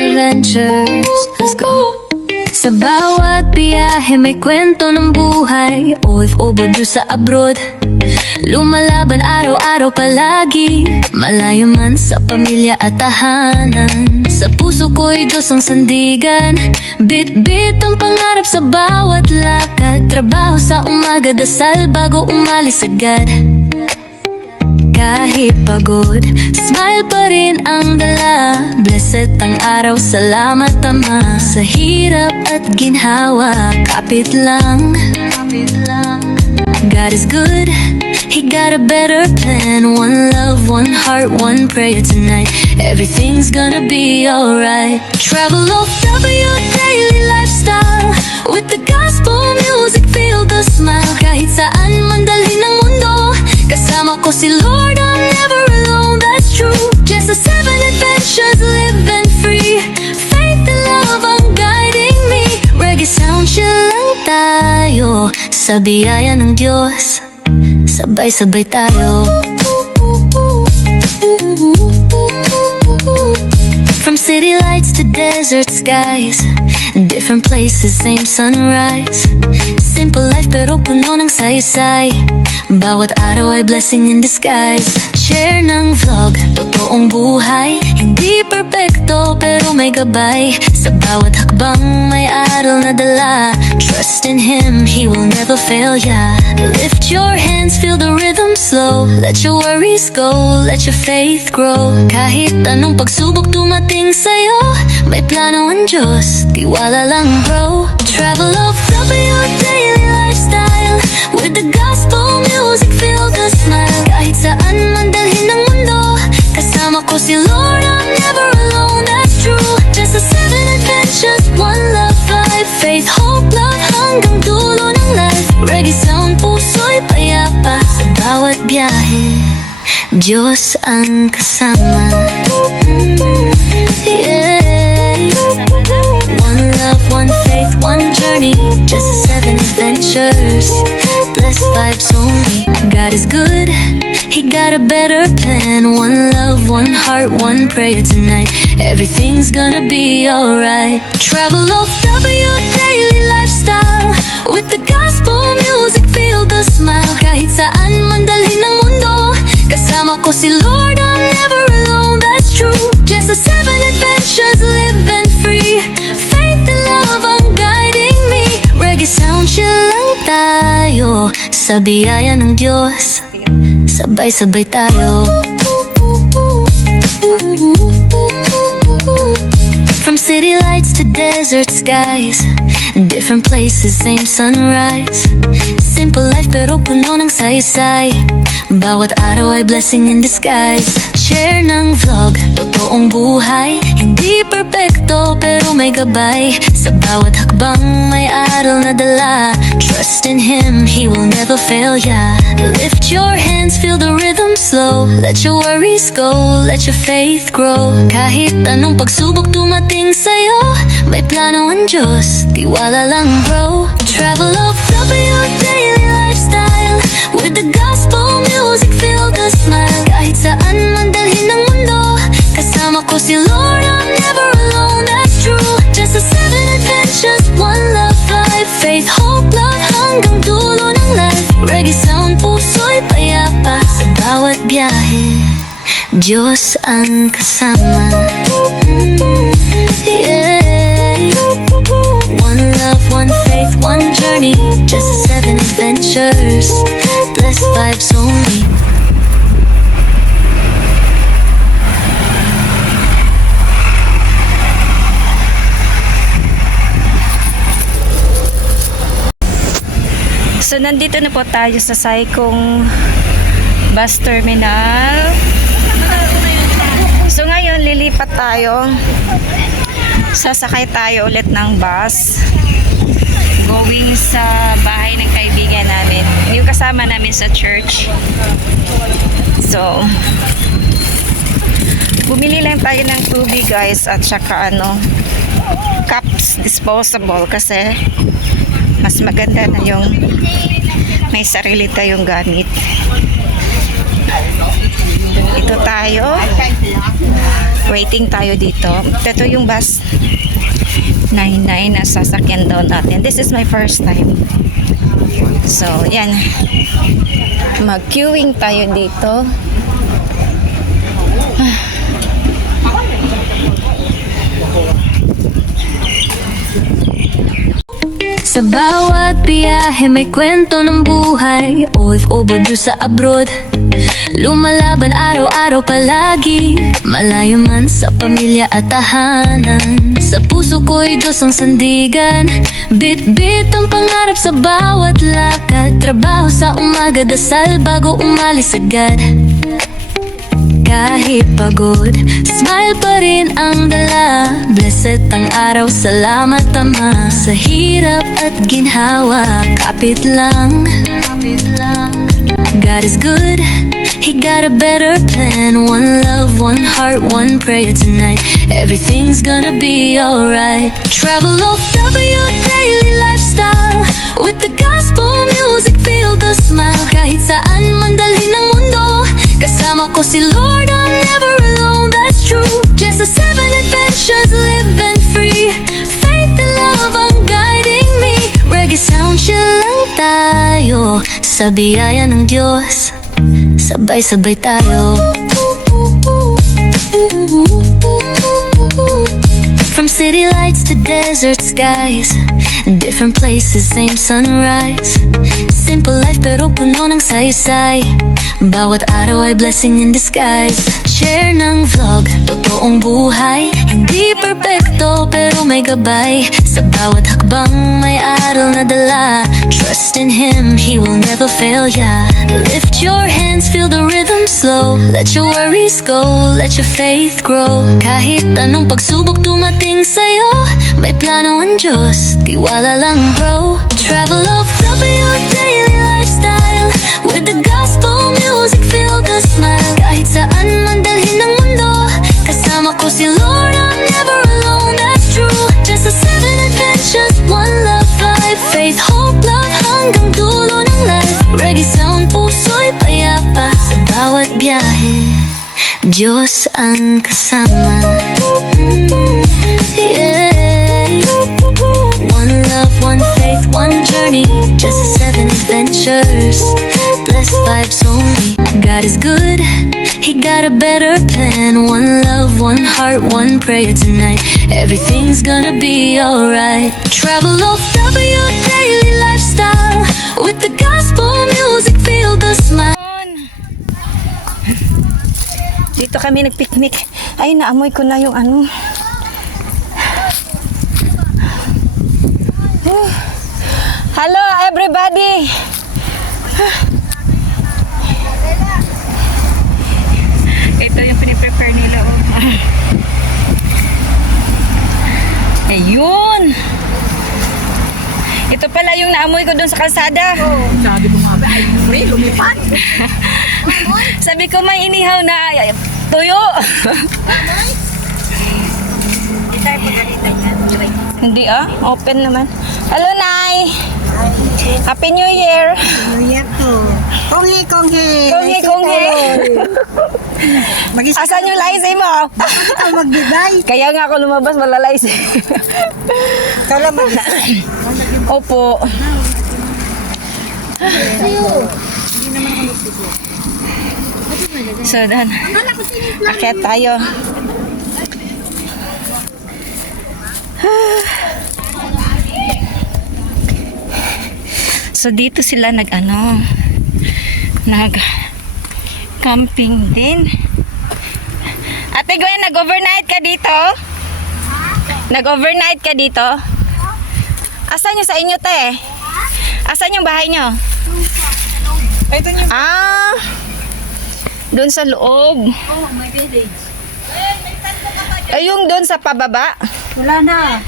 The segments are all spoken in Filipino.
adventures. Let's go. Sa bawat biyahe may kwento ng buhay. OFW sa abroad, lumalaban araw-araw palagi. Malayo man sa pamilya at tahanan, sa puso ko'y Diyos ang sandigan. Bit-bit ang pangarap sa bawat lakad. Trabaho sa umaga, dasal bago umalis agad. Kahit pagod, smile pa rin ang dala. Blessed ang araw, salamat Ama. Sa hirap at ginhawa, kapit lang. God is good, He got a better plan. One love, one heart, one prayer tonight. Everything's gonna be alright. Travel OFW daily lifestyle, with the gospel music, feel the smile. Kahit saan man dalhin ng mundo, kasama ko si Lord, I'm never alone, that's true. Just a 7 adventures, living free. Faith and love ang guiding me. Reggae sound, chill lang tayo. Sa biyaya ng Diyos, sabay-sabay tayo. From city lights to desert skies, different places, same sunrise. Simple life pero puno ng saysay. Bawat araw ay blessing in disguise. Share ng vlog, totoong buhay. Hindi perfecto pero may gabay. Sa bawat hakbang may aral na dala. Trust in Him, He will never fail ya. Lift your hands, feel the rhythm slow. Let your worries go, let your faith grow. Kahit anong pagsubok dumating sa'yo, may plano ang Diyos, tiwala lang bro. Travel OFW daily lifestyle, with the gospel music, feel the smile. Kahit saan man dalhin ng mundo, kasama ko si Lord, I'm never alone, that's true. Just a 7 adventures, one love, life. Faith, hope, love, hanggang dulo ng life. Reggae sound, puso'y payapa. Sa bawat biyahe, Diyos ang kasama. Yeah. One love, one faith, one journey. Just 7 adventures, blessed vibes only. God is good, He got a better plan. One love, one heart, one prayer tonight. Everything's gonna be alright. Travel OFW daily lifestyle, with the gospel music, feel the smile. Kahit saan man dalhin ng mundo, kasama ko si Lord, I'm never alone, that's true. Just a 7 adventures, living free. Faith and love ang guiding me. Reggae sound, chill lang tayo. Sa biyaya ng Diyos, sabay-sabay tayo. From city lights to desert skies, different places, same sunrise. Simple life pero puno ng saysay. Bawat araw ay blessing in disguise. Share ng vlog, totoong buhay. Hindi perfecto pero may gabay. Sa bawat hakbang may aral na dala. Trust in Him, He will never fail ya. Lift your hands, feel the rhythm slow. Let your worries go, let your faith grow. Kahit anong pagsubok dumating sa'yo, may plano ang Diyos, tiwala lang bro. Travel OFW daily lifestyle, with the gospel music, feel the smile. Kahit saan man dalhin ng mundo, kasama ko si Lord, I'm never alone, that's true. Just a 7 adventures, one love, life. Faith, hope, love, hanggang dulo ng life. Reggae sound, puso'y payapa. Sa bawat biyahe, Diyos ang kasama. Yeah. One love, one faith, one journey. Just 7 adventures, blessed vibes only. So nandito na po tayo sa Saikong Bus Terminal. So ngayon lilipat tayo. Sasakay tayo ulit ng bus going sa bahay ng kaibigan namin, yung kasama namin sa church. So bumili lang tayo ng tubig guys, at saka cups disposable, kasi mas maganda na yung may sarili tayong gamit. Ito tayo. Waiting tayo dito. Ito yung bus 99 na sasakyan daw natin. This is my first time. So, yan. Mag-queuing tayo dito. Sa bawat biyahe may kwento ng buhay, OFW sa abroad. Lumalaban araw-araw palagi, malayo man sa pamilya at tahanan. Sa puso ko'y Diyos ang sandigan, bit-bit ang pangarap sa bawat lakad. Trabaho sa umaga, dasal bago umalis agad. Kahit pagod, smile pa rin ang dala. Blessed ang araw, salamat Ama. Sa hirap at ginhawa, kapit lang. God is good, He got a better plan. One love, one heart, one prayer tonight. Everything's gonna be alright. Travel OFW daily lifestyle, with the gospel music, feel the smile. Kahit saan man dalhin ng mundo, kasama ko si Lord, I'm never alone, that's true. Just a 7 adventures, living free. Faith and love ang guiding me. Reggae sound, chill lang tayo. Sa biyaya ng Diyos, sabay-sabay tayo. From city lights to desert skies, different places, same sunrise. Simple life pero puno ng saysay. Bawat araw ay blessing in disguise. Share ng vlog, totoong buhay. Hindi perfecto pero may gabay. Sa bawat hakbang may aral na dala. Trust in Him, He will never fail ya. Lift your hands, feel the rhythm slow. Let your worries go, let your faith grow. Kahit anong pagsubok dumating sa'yo, may plano ang Diyos, tiwala lang bro. Travel OFW daily lifestyle, with the gospel music, feel the smile. Kahit saan man dalhin ng mundo, kasama ko si Lord, I'm never alone, that's true. Just a 7 adventures, one love life. Faith, hope, love hanggang dulo ng life. Reggae sound, puso'y payapa. Sa bawat biyahe, Diyos ang kasama. Yeah. One love, one faith, one journey. Just 7 adventures, blessed vibes only. God is good, He got a better plan. One love, one heart, one prayer tonight. Everything's gonna be alright. Travel OFW daily lifestyle, with the gospel music, feel the smile. Dito kami nagpiknik. Ay, naamoy ko na yung ano. Hello everybody. Ito yung piniprepare nila. Ayun. Ito pala yung naamoy ko doon sa kalsada. Sabi ko nga ba, ay free, lumipad. Sabi ko may inihaw na tuyo. Hindi open naman. Hello, Nay. Happy New Year. New Year to. Konghi, konghi. Konghi, konghi. Mag-isa Asan yung laisi mo? ka magbigay. Kaya nga ako lumabas, malalaisi. Kala mag Opo. So, dan. Akyat tayo. So, dito sila nag-camping din. Ate Gwen, nag-overnight ka dito? Nag-overnight ka dito? Asan yung sa inyo, te? Asan yung bahay nyo? Doon sa loob. Oh, my village. Ay, yung doon sa pababa? Wala na.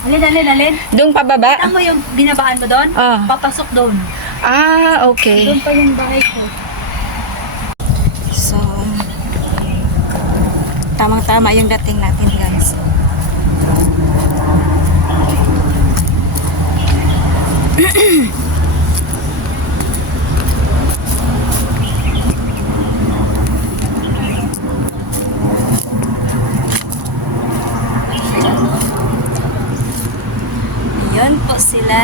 Alin. Doon pababa? Ano mo yung binabaan mo doon? Ah. Papasok doon. Okay. Doon pa yung bahay ko. So, tamang-tama yung dating natin, guys. sila.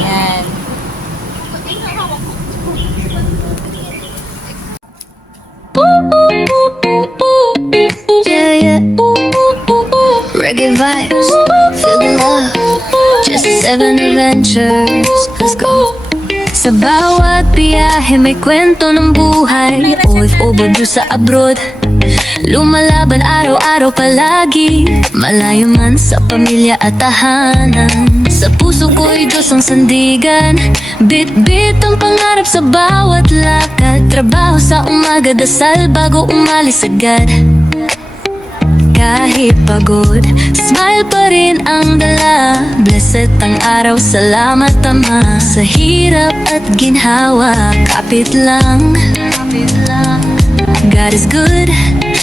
Yan. Yeah, yeah. Reggae vibes, feel the love. Just 7 adventures, let's go. Sa bawat biyahe may kwento ng buhay. OFW sa abroad, lumalaban araw-araw palagi. Malayo man sa pamilya at tahanan, sa puso ko'y Diyos ang sandigan. Bit-bit ang pangarap sa bawat lakad. Trabaho sa umaga, dasal bago umalis agad. Kahit pagod, smile pa rin ang dala. Blessed ang araw, salamat Ama. Sa hirap at ginhawa, kapit lang. God is good,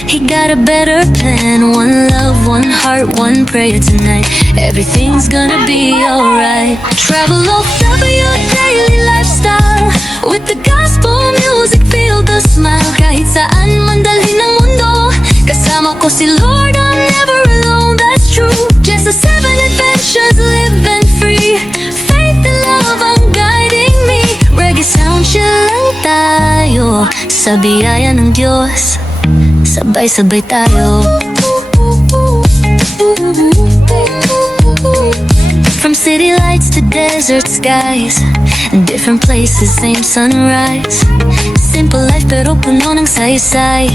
He got a better plan. One love, one heart, one prayer tonight. Everything's gonna be alright. Travel OFW daily lifestyle, with the gospel music, feel the smile. Kahit saan man dalhin ng mundo, kasama ko si Lord, I'm never alone, that's true. Just a 7 adventures, living free. Faith and love ang guiding me. Reggae sound, chill lang tayo. Sa biyaya ng Diyos, sabay-sabay tayo. From city lights to desert skies, different places, same sunrise. Simple life pero puno ng saysay.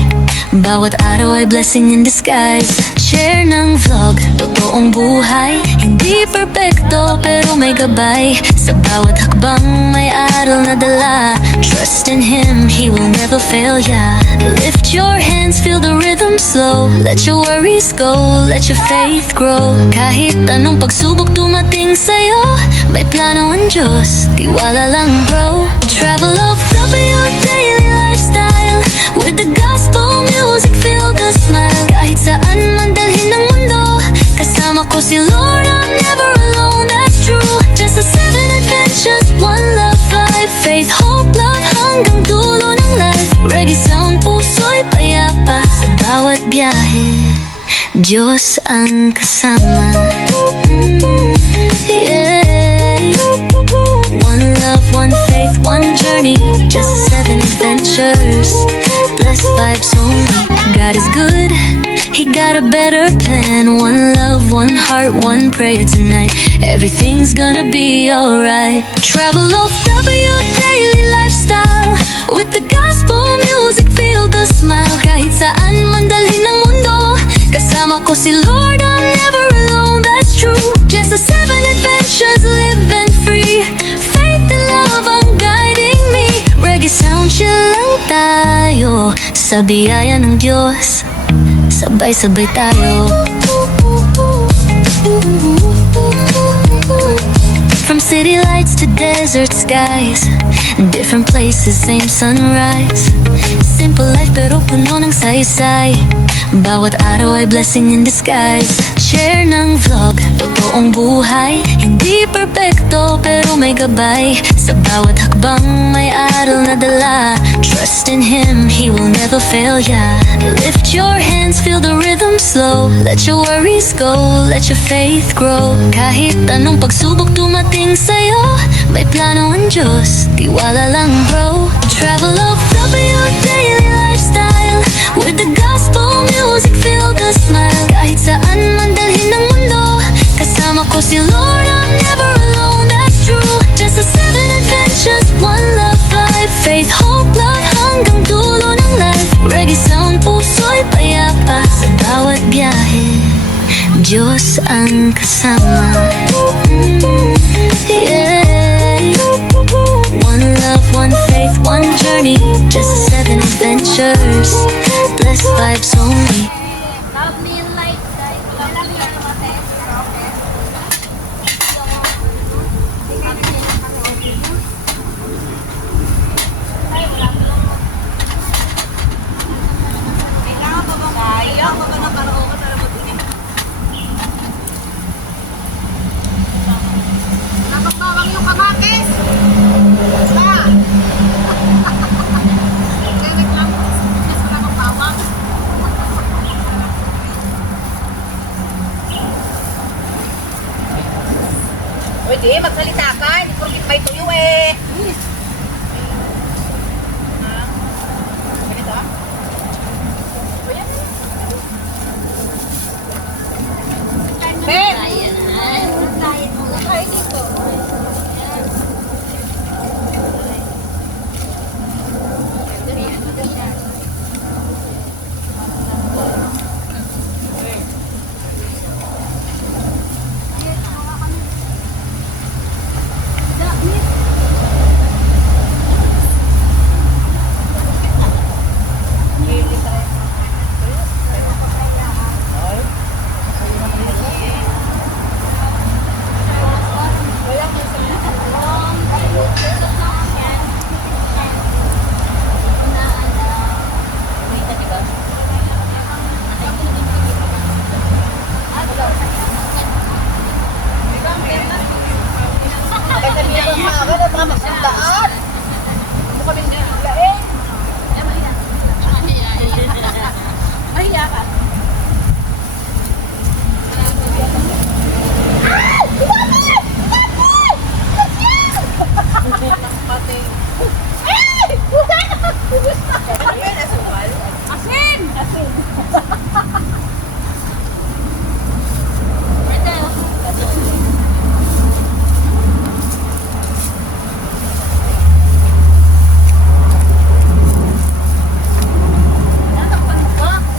Bawat araw ay blessing in disguise. Share ng vlog, totoong buhay. Hindi perfecto pero may gabay. Sa bawat hakbang may aral na dala. Trust in Him, He will never fail ya. Lift your hands, feel the rhythm slow. Let your worries go, let your faith grow. Kahit anong pagsubok dumating sa'yo, may plano ang Diyos, tiwala lang bro. Travel OFW daily lifestyle, with the gospel music, feel the smile. Kahit saan man dalhin ng mundo, kasama ko si Lord, I'm never alone, that's true. Just a 7 adventures, one love, life. Faith, hope, love, hanggang dulo ng life. Reggae sound, puso'y payapa. Sa bawat biyahe, Diyos ang kasama. Yeah. One love, one faith, one journey. Just 7 adventures, blessed vibes only. God is good, He got a better plan. One love, one heart, one prayer tonight. Everything's gonna be alright. Travel OFW daily lifestyle, with the gospel music, feel the smile. Kahit saan man dalhin ng mundo, kasama ko si Lord, I'm never alone, that's true. Just a 7 adventures, living free. Faith and love ang guiding me. Reggae sound, chill lang tayo. Sa biyaya ng Diyos, sabay-sabay tayo. From city lights to desert skies, different places, same sunrise. Simple life pero puno ng saysay. Bawat araw ay blessing in disguise. Share ng vlog, totoong buhay. Hindi perfecto pero may gabay. Sa bawat hakbang may aral na dala. Trust in Him, He will never fail ya. Lift your hands, feel the rhythm slow. Let your worries go, let your faith grow. Kahit anong pagsubok dumating sa'yo, may plano ang Diyos, tiwala lang bro. Travel OFW daily lifestyle, with the gospel music, feel the smile. Kahit saan man dalhin ng mundo, kasama ko si Lord, I'm never alone, that's true. Just a 7 adventures, one love, life. Faith, hope, love, hanggang dulo ng life. Reggae sound, puso'y payapa. Sa bawat biyahe, Diyos ang kasama. Yeah. One love, one faith, one journey. Just 7 adventures, blessed vibes only. yakan, porkit may tuyo eh. Ben! Kain dito.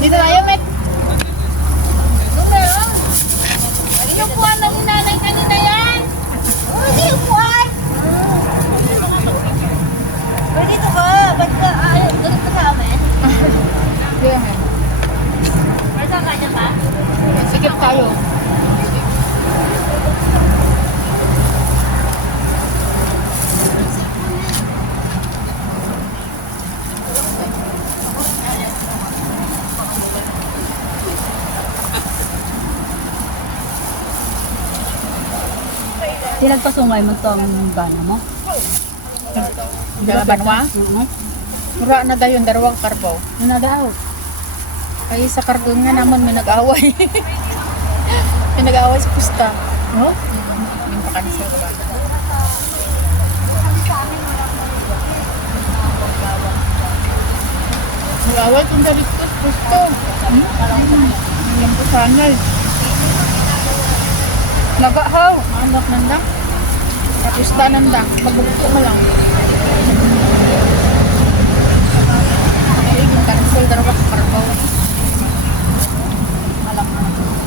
Dito tayo, Met. Yung upuan ng nanay kanina yan. Oh, di upuan. Pero dito ka. Ba't ka, ganit ka sa amin? May saan kanya ka? Sikip tayo. Di nagpasungay mo itong bana mo? Dala banwa? Mura na dayon darawang karbaw. Ano na daw? Ay sa kargo nga naman may nag-away. May nag-away sa pusta. Oh? Yung pakansel ko ba? Nag-away kung dalit ko sa pusto. Yung pusangal. Nagahaw. Anak nanda. Kapusta nanda. Magbukto mo lang. Ay, yung cancel darawang karbaw.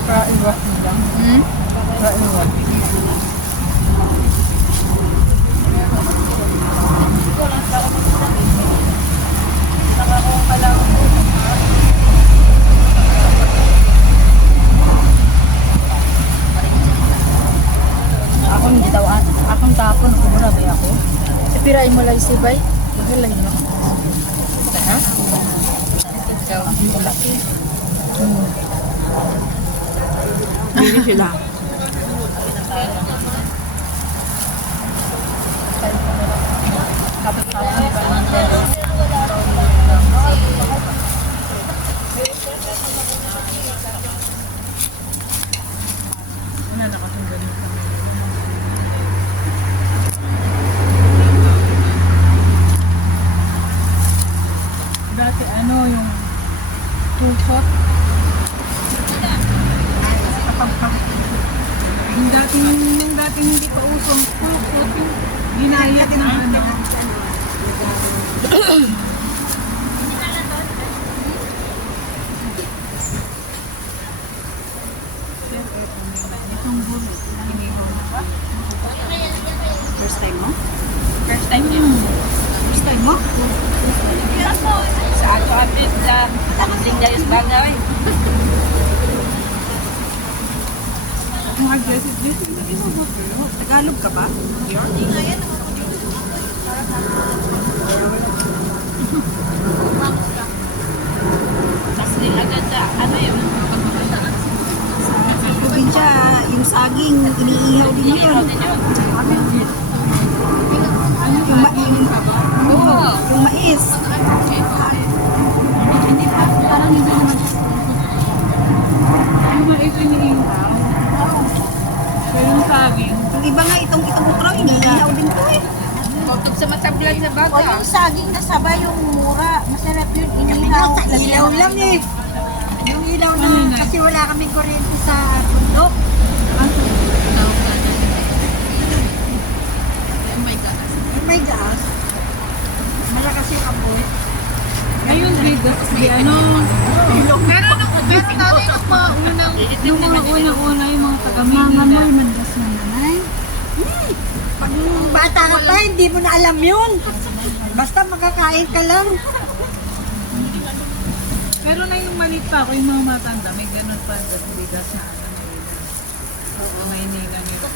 Ra-iwat nila. Ra-iwat. Akong gitawan. Akong tapon. Kumura ba ako? Pirain mo lang si Bay. Bagalay mo. Ha? Ikaw. Malaki. Hindi sila. Dati ano yung tukot. Yung dating hindi pa usong tukot. Ginayat ng ano. First time mo? First time niyo. First time mo? Sa ato atin sa Ling Dayos Bagay. Ang aggressive dito. Tagalog ka ba? Mas din agad sa ano yun. Probinsya, yung saging, iniihaw din yun. Yung mais. Parang hindi naman. Yung mais iniihaw. Pero yung saging. Yung iba nga, itong ukraw, iniihaw. inihaw din to eh. Tugtog sa matablan sa O baga. yung saging na sabay, yung mura. Masarap yun, inihaw. Sa ilaw lang eh. Yung ilaw na, kasi wala kaming kuryente sa bundok. Yung may gas, malakas yung apoy. Ayun, bigas. Di ano. Pero dati nung mga unang, yung mga unang-una, yung mga taga-Manila. mandas na nanay. Pag bata ka pa, hindi mo na alam yun. Basta makakain ka lang. Pero na yung maliit pa ako, yung mga matanda, may ganun pa sa bigas na ano nila. Maynila nila.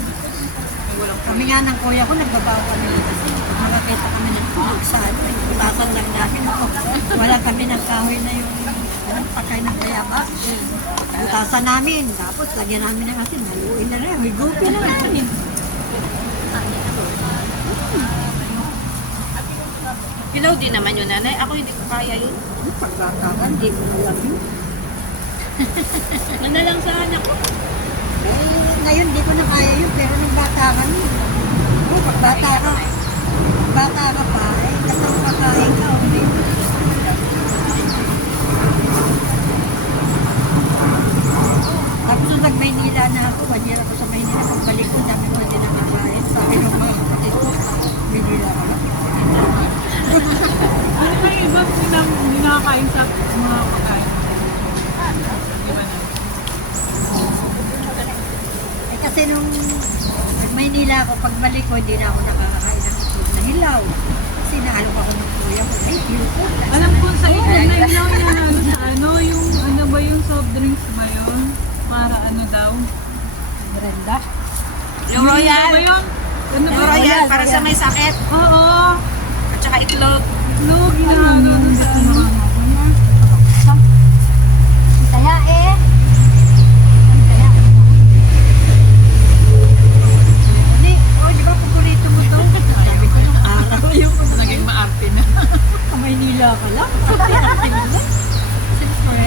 May walang Kami nga ng kuya ko, nagbabawa kami kasi makakita kami ng tulog sa ano. Butasan lang namin ako. Wala kami ng kahoy na yung pakay ng bayaba. Butasan namin. Tapos lagyan namin ng asin. Haluin na rin. May gupi na namin. Hilaw din naman yun, nanay. Ako hindi ko kaya yun. Pagbatakan, hindi mo alam yun. Ano lang sa anak ko. Eh, ngayon di ko na kaya yun, pero nung bata kami, pagbata ka pa, eh, basta makakain ka, okay. Tapos nung nag-Maynila na ako, 1 year ako sa Maynila, pagbalik ko, dami ko din nakakain. Sabi ng mga kapatid ko, Maynila ka lang. ano ba yung iba hindi nakakain sa mga pagkain? Di ba na? Eh, kasi nung nag-Maynila ako, pagbalik ko, hindi na ako nakakain ng itlog na hilaw. Kasi naalok ako ng kuya ko, ay, yuko. Alam ko sa itlog na ilaw niya na sa ano, yung ano ba yung soft drinks ba yun? Para ano daw? Brenda. Yung royal. Ano ba yun? Ano ba? Yung royal, para sa may sakit. Oo. At saka itlog. Itlog, ginahalo dun sa ano. Kaya eh. Hindi, oh, di ba paborito mo to? Sabi ko nung araw, yung Naging maarte na. sa Maynila ka lang. Ate mo na. Siyempre,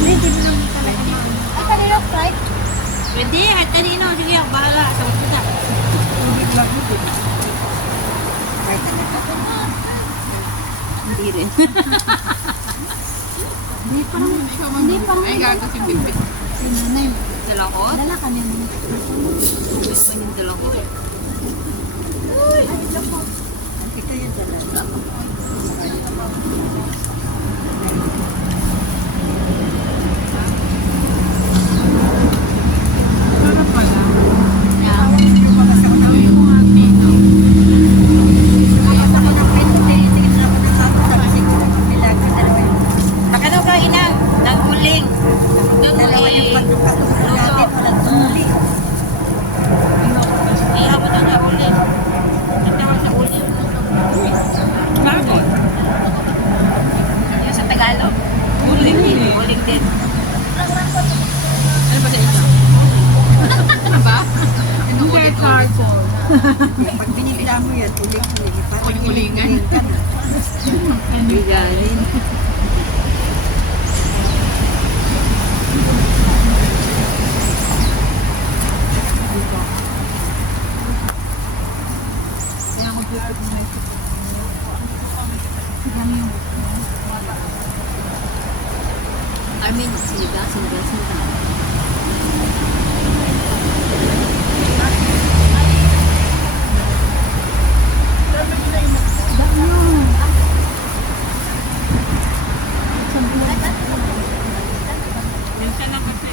hindi mo naman talaga maano. Ay, kanina fried. Pwede, at kanino. Sige, ako bahala. Sa wala. Tubig lang mo din. Kahit ano ka. Hindi rin. Hindi pa Ay, gago si Bibit. nanay. Dalakot? Dala ka niya muna. Gusto mo yung dalakot? Hindi kayo talaga. Sarap pala. Yung mga sa unang Tapos ako ng kwento, tinitingin na ako ng ako. Sabi siguro, milagro dalawa yung Takano ka, inang? Naghuling. Doon mo dalawa yung pagkakatulog natin. Walang tuli. Ihaw mo doon sa uling. Ang tawag sa uling. Bakit? Yung sa Tagalog. Uling din. Uling din. Ano ba sa ito? Ano ba? Hindi, charcoal. Pag binibila mo yan, uling-uling. Parang Yung ulingan. uling ka na. Bigayin. Kaya ako pupit na ito. I mean, sinigang. Minsan lang kasi.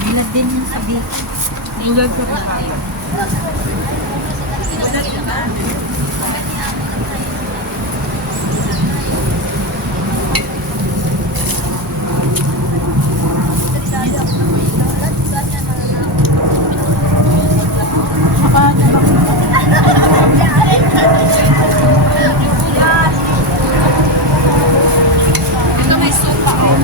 Bilad din yung sabi. Bulad ka pa tayo. Ito may sopa, oh.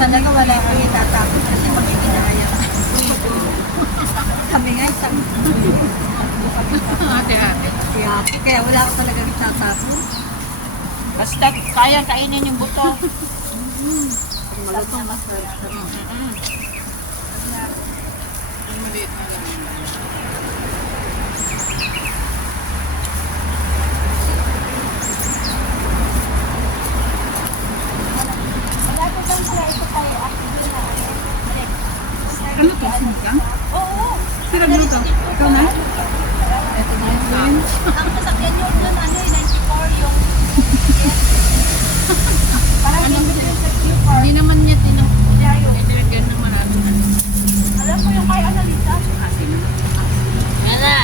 talaga wala kami tatapos kasi magkikinaya. Kami nga isang Ate-ate. kaya wala ko talaga tatapos. Basta kaya kainin yung buto. Malutong masarap. Maliit na lang. Ano to? Sinigang? Oo. Sino to? Ikaw na? Ito na yung Ang sasakyan yun dun, 94 yung... Parang hindi yun sa Q4. Hindi naman niya tinagyan ng maraming ano. Alam mo yung kay Annalisa? Sino? Yan na.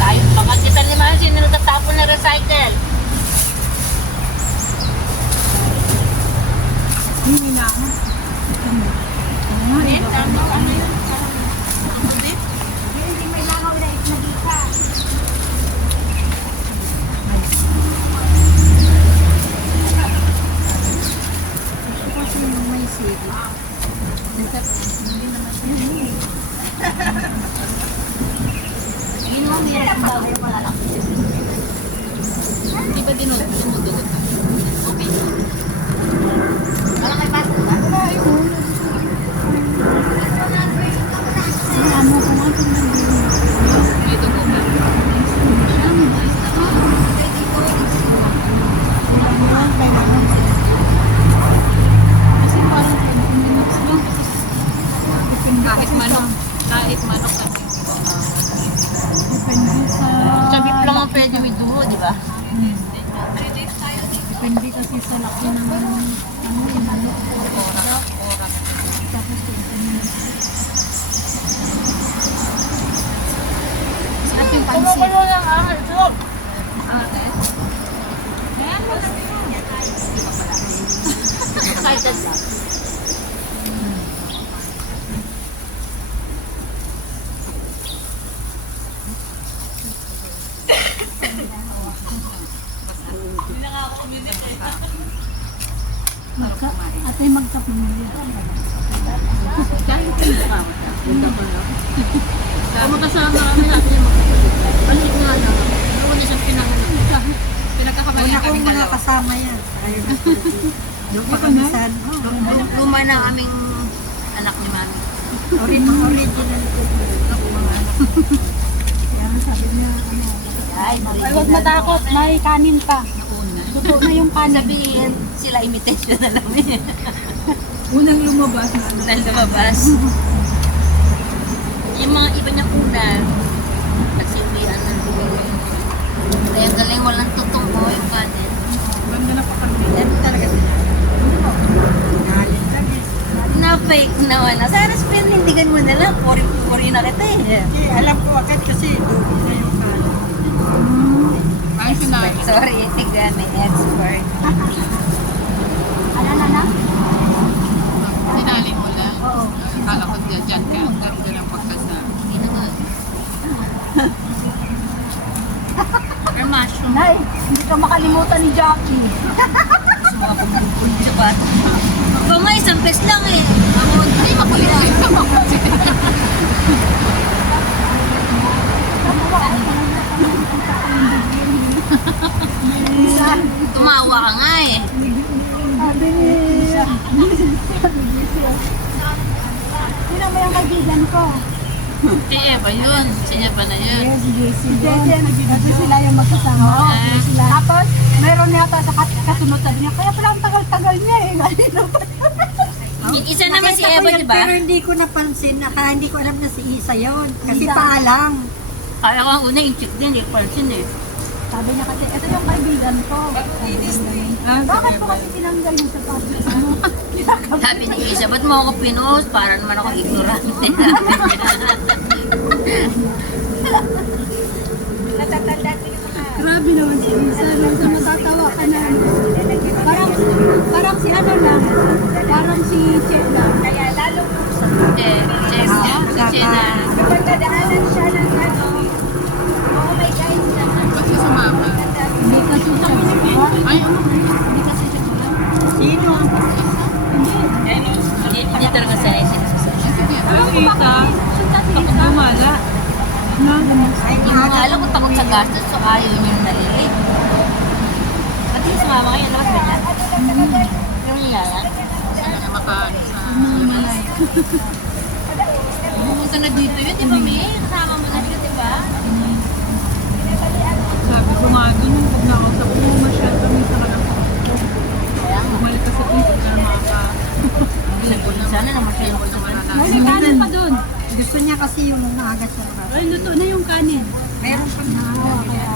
Tayo, baka kita naman sino natatapon na recycle. Hindi na ako. Ano yun? Hindi may langaw na itlagita. Kasi may sili. Di ba dinudugot ka? Okay. Wala kay Pato ba? May dugo ba? Kasi parang minutes lang. Kahit manok kasi. Depende sa... Sa beef lang ang pwede with duho, di ba? Depende kasi sa laki ng manok. Orak. Tapos Ating pansit. lang ah, ito. Ate. Ayan mo na. Excited lang. Ate magkapamilya. Dahil ka na. Punta ko na. Kung makasama kami natin yung magkakasama. Balik nga lang. Noon isang pinanganak. Pinagkakamali Wala kami akong mga dalawa. kasama yan. Ayun na. Yung pagkamisan. Luma na aming anak ni Mami. Original ko. Mga anak. Kaya sabi niya, Ay, Huwag matakot, may kanin pa. Nauna. Totoo na yung kanin. sabihin, sila imitation na namin. Unang lumabas na ano. Na lumabas. Yung mga iba niya kuna, nagsindihan na. Kaya galing walang tutong ko yung kanin. Ganda na pa kami. yan talaga sila. Galing lang eh. Na-fake na wala. Sa recipe, nindigan mo na lang. Puri na kita eh. Eh, alam ko agad kasi doon na yung kanin. Ay, sinabi. Sorry, may expert. Ano na? Sinali mo lang. Oo. Kala ko dyan ka. Ang ganda ng pagkasama. Or mushroom. Nay, hindi ka makalimutan ni Jackie. Mga kumpul sa bato. Ikaw nga, isang pes lang eh. Ako, ay, makulit kayo. Tumawa ka nga eh. Sabi niya. Sino mo yung kaibigan ko? Si Eva yun. Si Eva na yun. Si Jejen. Kasi sila yung magkasama. Tapos, meron yata sa kasunod niya. Kaya pala ang tagal-tagal niya eh. Isa naman si Nakita ko Eva, yan, di ba? Pero hindi ko napansin. Hindi ko alam na si Isa yun. Kasi paalang. Kaya ko ang una yung chick din, eh. Pansin eh. Sabi niya kasi, ito yung kaibigan ko. Bakit mo kasi tinanggal yung sapatos mo? Sabi ni Isa, ba't mo ako pinost? Para naman ako ignorant. Grabe naman si Isa. Nasa matatawa ka na. Parang si ano lang. Parang si Che lang. Kaya lalo Si Chena. Pagkadaanan siya ng ano. Oh my God. Ba't siya sumama? Hindi kasi siya. Ay, ano? Hindi kasi siya. Sino? Hindi talaga sanay sila sa Ang isa, kapag gumala. Yung mga alam ko takot sa gastos, so ayaw nyo nalilate. At yung sumama kayo, labas ba niya? Yung niyaya? Sana na makaano sa labas. Pumunta na dito yun, di ba, May? Kasama mo na siya, di ba? Sabi ko nga dun, pag nakausap ko, masyado kami sa kalapang. Bumalik kasi kung pag maka. Sana naman siya yung sa May kanin pa dun. Gusto niya kasi yung naagat sa labas. Ay, luto na yung kanin. Meron pa na. Kaya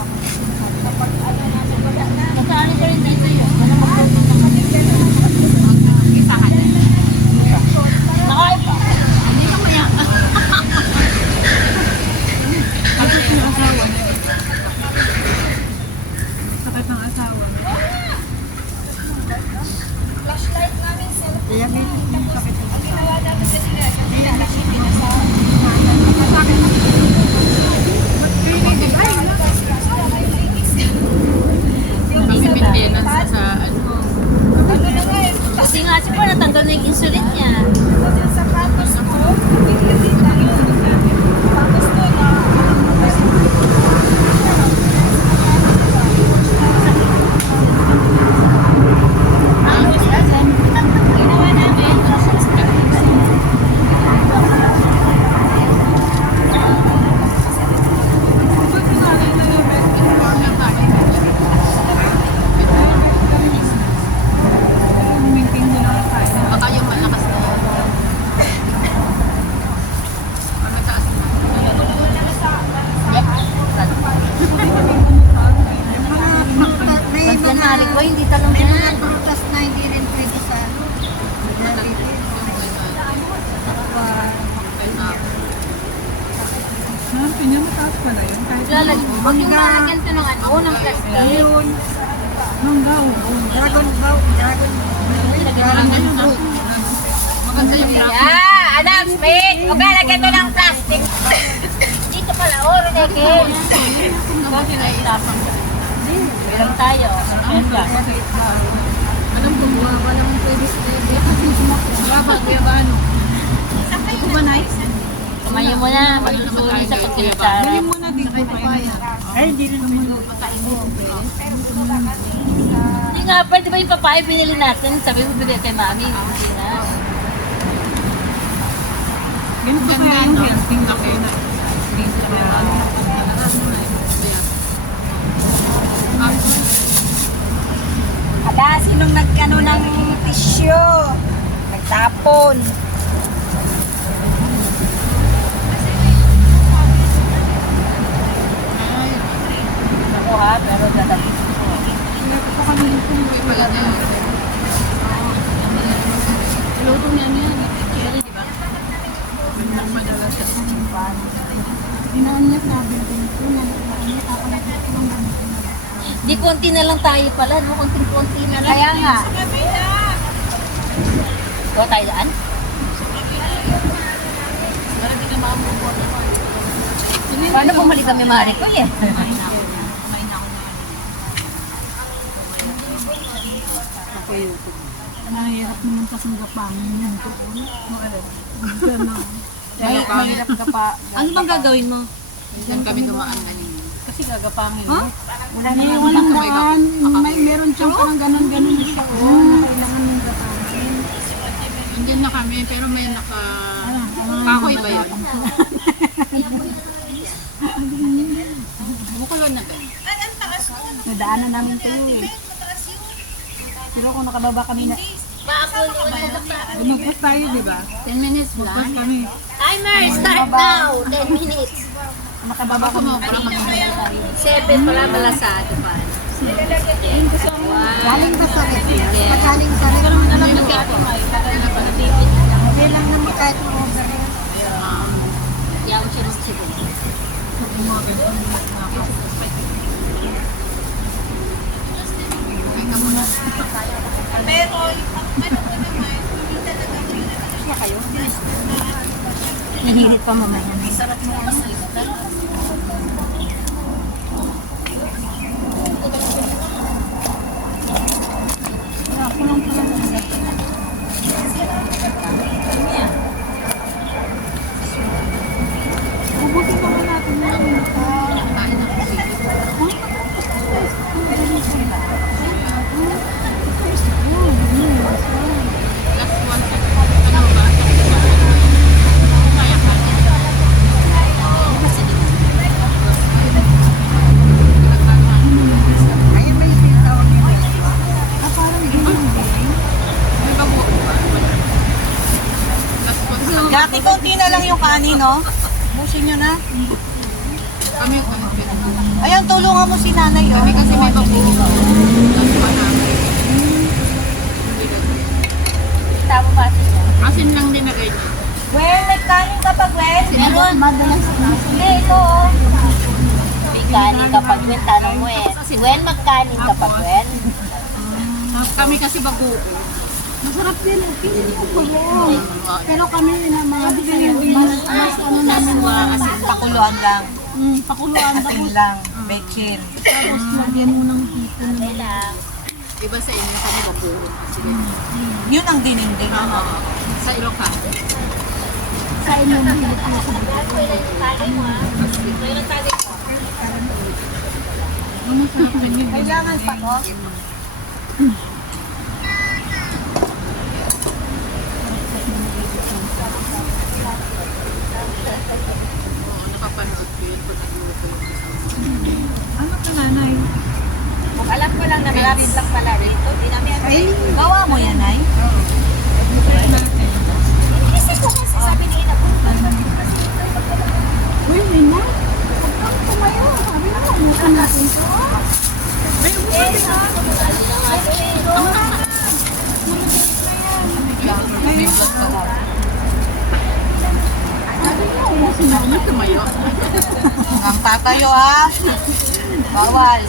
Nakaano pa rin dito yun. Nakain pa. Hindi ka maya. Sakit ng asawa. Sakit ng asawa. kaya may sakit ng Maintenance sa ano. Kasi nga si po natanggal na yung insulin niya. Maintain mo lang ang kain. Baka yung malakas na. Pagkataas na. may Pagkanari ko, hindi may talong mga yan. prutas na hindi rin pwede sa ano. Diabetes. Pinya mataas pala yun. Kahit Huwag yung lalagyan ito ng ano, ng plastic. manggaw. Dragon fruit. Maganda yung black. Announcement! Huwag lalagyan to ng plastic. Dito pala, oro na kin. Bakit na itapang? Bilang tayo. Ayan ba? Alam ko, buwa ba naman pwede sa Buwa ba ano? Ito ba nice? Kumayo mo na, pagsusunin sa pagkilitara. Bili mo na dito kayo. Ay, hindi rin naman. Hindi nga, pwede ba yung papaya binili natin? Sabi ko bili kay mami. Hindi na. Ganito kaya yung healthy na kayo na. Ala, sinong nagkano ng tisyo? Nagtapon. Ako ha, pero dadalhin ko. Luto niya niya. Cherry, di ba? Di konti na lang tayo pala, no? Konting-konti na lang. Kaya nga. Ikaw tayo daan? Paano bumalik kami, Mari ko eh? Nahihirap naman pa sa gapangin yung tuon. Mahirap ka pa. Ano bang gagawin mo? Diyan kami dumaan kanina. Kasi gagapangin mo. Walang daan. Meron siyang parang ganon-ganon siya. Kailangan ng gapangin. Andiyan na kami, pero may kahoy ba yun? Bukulon na ba? Nadaanan namin kayo eh. Pero kung nakababa kami na... Lumagpas tayo, di ba? 10 minutes Lumagpas lang. kami. Timer, start now! 10 minutes. Nakababa Baka kami. sumobra kami. 7 pala malasado pa. Galing ba sa rep? Pagaling sa rep. Okay lang naman kahit over. Yaw siya ng siguro. Nanirit pa mamaya. Gati, konti na lang yung kanin, no? Busin nyo na. Ayan, tulungan mo si nanay, oh. Kami kasi may Tama ba siya? Asin lang din na kayo. Well, nagkanin ka pa, Gwen? Meron. Hindi, ito oh. May kanin ka pa, Gwen. Tanong mo eh. Gwen, magkanin ka pa, Gwen? Kami kasi bago. Masarap din, okay din yung gulo. Pero kami na mga mas ano namin Pakuluan lang. pakuluan Asin lang. Bechin. tapos lagyan mo ng hipon. Kailang. Iba sa inyo kami bago. Sige. Yun ang dininding. Sa Ilocano. Sa inyo ng hipon. Tagay mo ah. Ito yung tagay mo. Kailangan pa, no? Oo, nakapanood ko yun kung nagluto yung Ano ka nanay? Kung alam ko lang na malapit lang pala dito, di namin Ay, gawa mo yan, ay? Kasi ko kasi sabi ni Ina, Uy, Nina. Huwag kang tumayo. Sabi na, umusan natin to. tumayo. Ang tatayo, ha? Bawal.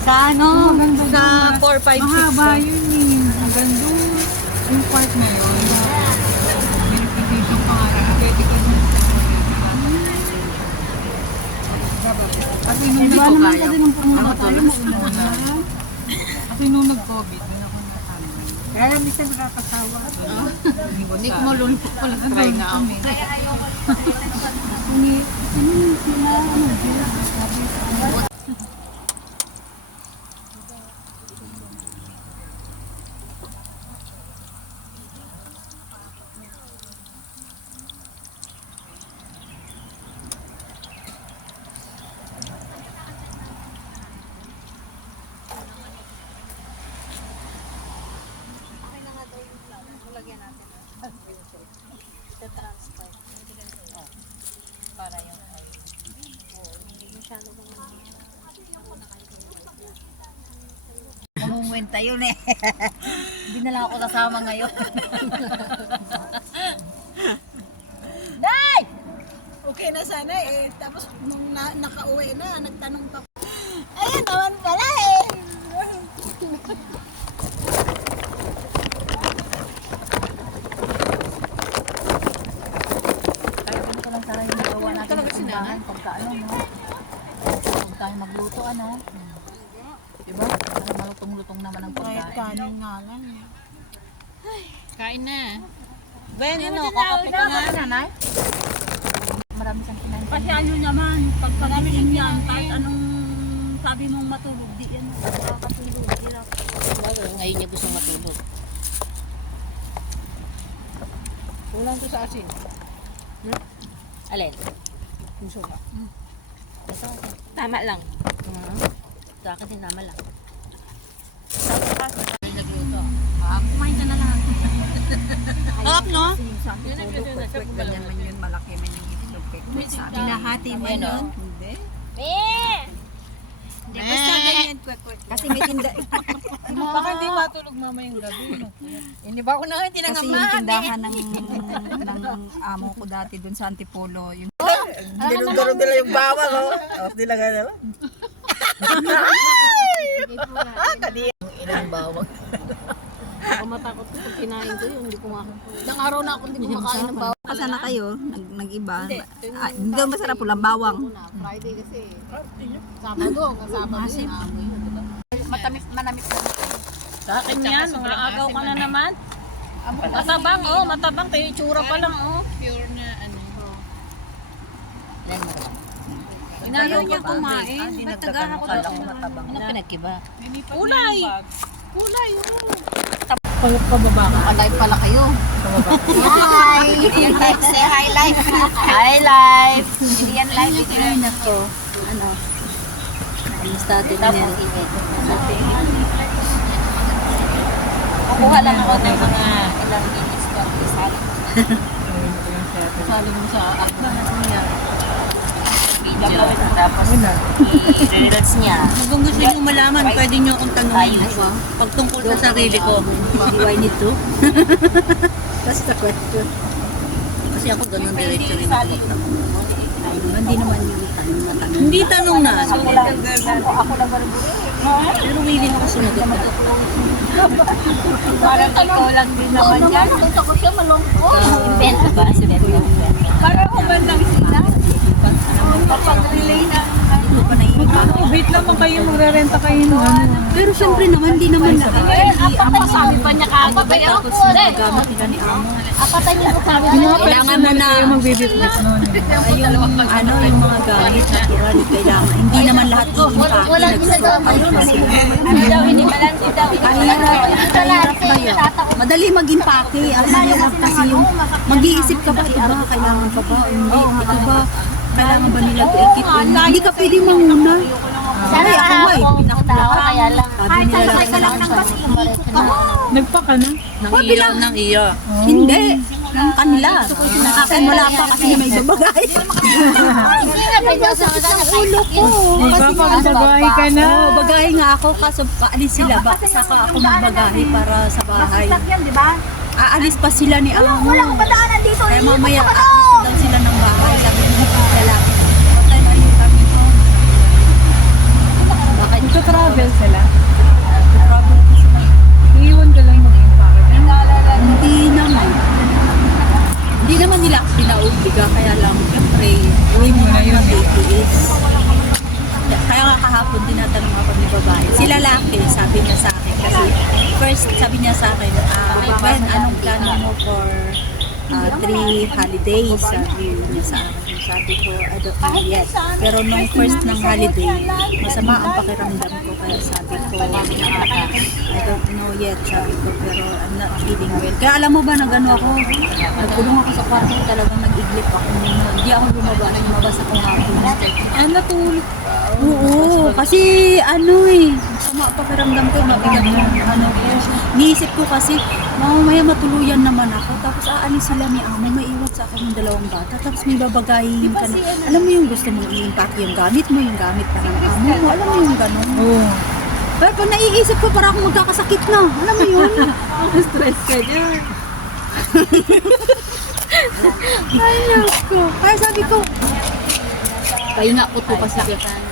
Sa ano? Sa 4, 5, 6. Mahaba yun eh. Ang ganda. Yung part na yun. Verification pa nga. Pwede ka na. Kasi nung Hindi ko naman kaya. kasi nung pumunta tayo, Ano maulan na. Kasi nung nag-COVID, doon ako nakano. Kaya minsan nakakasawa. Hindi ko malulunod ko lang. Try nga ako. Umungwenta yun eh. Hindi na lang ako kasama ngayon. Okay na sana eh. Tapos nung nakauwi na, nagtanong pa. Ayun naman pala eh. Talaga sinanay? Pagka ano mo. Pagka magluto ano. Diba? Para malutong-lutong naman ang pagkain. Kanin nga lang. Kain na. Ben, ano, kakape ka nga. Nanay? Marami siyang kinain. Kasi ano naman, pag panamin yan, kahit anong sabi mong matulog, di yan makakatulog. Hirap. Ngayon niya gustong matulog. Kulang to sa asin. Alin? Puso ka. Ito. tama lang. Sa akin din naman lang. Kumain ka na lang. Sarap, no? Ganyan man yun, malaki man yung itlog. Hinahati mo Ayan, yun? oh. Hindi. Hindi, basta ganyan, kwek-kwek. Kasi may tinda... Baka hindi matulog mamayang gabi. No? Hindi ba ako na hindi Kasi yung tindahan ng amo ko dati dun sa Antipolo. Yung... Dinuduro nila yung bawal, oh. Tapos nilagay nila. ilang bawang. Ako matakot ko pag kinain ko yun. Hindi ko Ilang araw na ako hindi kumakain ng bawang. Kasana kayo? Nag-iba? Hindi daw masarap ulang bawang. Friday kasi. Sabado. Kasama din. Amoy. Matamis, manamis na. Sa akin yan. Mga agaw ka na naman. Matabang, oh. Matabang. Tayo itsura pa lang, oh. Pure na, ano. Yan mo lang. Ayaw niya kumain. Ba't tagahan ko daw? Ano pinagkiba? Kulay. Kulay, oh. Pababa ka. Alive pala kayo. Hi! Say hi, life. Hi, life. Hindi yan life. Ay, nako. Ano? Kamusta atin Nel? Kukuha lang ako ng mga ilang minutes ko. Sali mo sa akba. Tapos, i-relax niya. Kung gusto niyo malaman, pwede niyo akong tanungin ako. Pag tungkol sa sarili ko, do I need to? That's the question. Kasi ako ganun diretso rin ako. Hindi naman yung tanong na tanong. Hindi tanong na. Pero willing ako sumagot na. Parang ikaw lang din naman yan. Gusto ko siya malungkot. Invento ba? Parang kumandang sila. Pag-relay na. Ito pa naiiba. Wait naman kayo, magrerenta kayo ng ano. Pero syempre naman, di naman lahat. Hindi ang Sabi pa niya kagad kayo. tapos nagagamit nila ni Amo. Apatan niyo po sabi Kailangan mo na Kayo magbibitbit nun. yung ano yung mga gamit natural kailangan. Hindi naman lahat i-impake nag-stock out kasi. Kahirap kaya. Madali mag-impake. Ang mahirap kasi yung mag-iisip ka ba, ito ba, kailangan pa ba, o hindi, ito ba, kailangan ba nila i-keep yun? Hindi ka pwede manguna. Ay, ako nga eh, pinakula. Kaya lang. Sabi nila lang sa Nagpa ka na? Pabilang ng iyo. Hindi. Ng kanila. Akin wala pa kasi may babagay. Ulo ko. Magpapagdagahe ka na. Oo, bagay nga ako kaso paalis sila ba? Saka ako magbagahe para sa bahay. Aalis pa sila ni Amo. Kaya mamaya aalis daw sila ng bahay. Sabi niya lalaki. Patay na yung kami ko. Magka-travel sila. Travel ko sila. Iiwan ka lang mag-impake. Hindi naman. Hindi naman nila ako pinaubliga. Kaya lang, syempre, uwi mo na yun. is. Kaya nga kahapon, tinatanong ako ni babae. Si lalaki, sabi niya sa akin. Kasi first, sabi niya sa akin, Ben, anong plano mo for 3 holidays? Sabi niya sa akin. Sabi ko, I don't know yet. Pero nung first ng holiday, masama ang pakiramdam ko. Kaya sabi ko, I don't know yet. Sabi ko, pero I'm not feeling well. Kaya alam mo ba na gano'n ako? Nagkulong ako sa kwarto, talagang nag-iglip ako. Hindi ako lumabas ako hapon. Natulog. Oo, kasi ano eh, masama pakiramdam ko, mabigat yung ano ko. Niisip ko kasi, mamaya matuluyan naman ako, tapos aalis sila ni Amo, may iwan sa akin yung 2 bata, tapos may babagayin ka na. Alam mo yung gusto mong i-impact yung gamit mo, yung gamit pa ng Amo mo, alam mo yung gano'n. Oo. Pero pag naiisip ko, parang akong magkakasakit na, alam mo yun. Stress ka dyan. Ay, ko. Kaya sabi ko, pahinga ko to kasi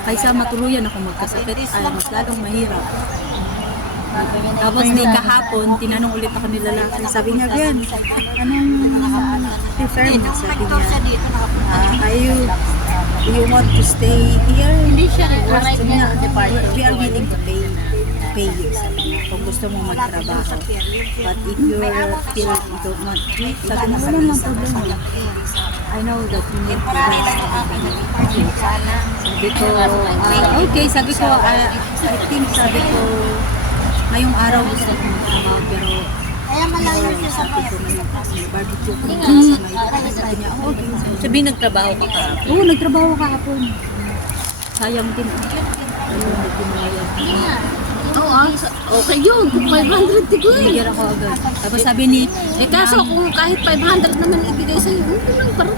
kaysa matuluyan ako magkasakit ay mas lalong mahirap. Tapos di kahapon, tinanong ulit ako ni lalaki. Sabi niya, Ben, anong prefer mo? Sabi niya, do you want to stay here? Hindi siya Sabi niya, we are willing to pay you. Sabi niya, kung gusto mo magtrabaho. But if you feel you don't want to, sabi niya, wala lang problema. I know that you need to rest. Sabi ko, okay, sabi ko, I think, sabi ko, ngayong araw gusto ko magtrabaho, pero sabi ko, may barbecue ko sa may sabi niya, okay. Sabi nagtrabaho ka pa. Oo, nagtrabaho kahapon. Sayang din. Ayun, nagbimayad. Okay yun. Kung 500 tigo eh. Binigyan ako agad. Tapos sabi ni, Kaso kung kahit 500 naman ibigay sa'yo, hindi lang parang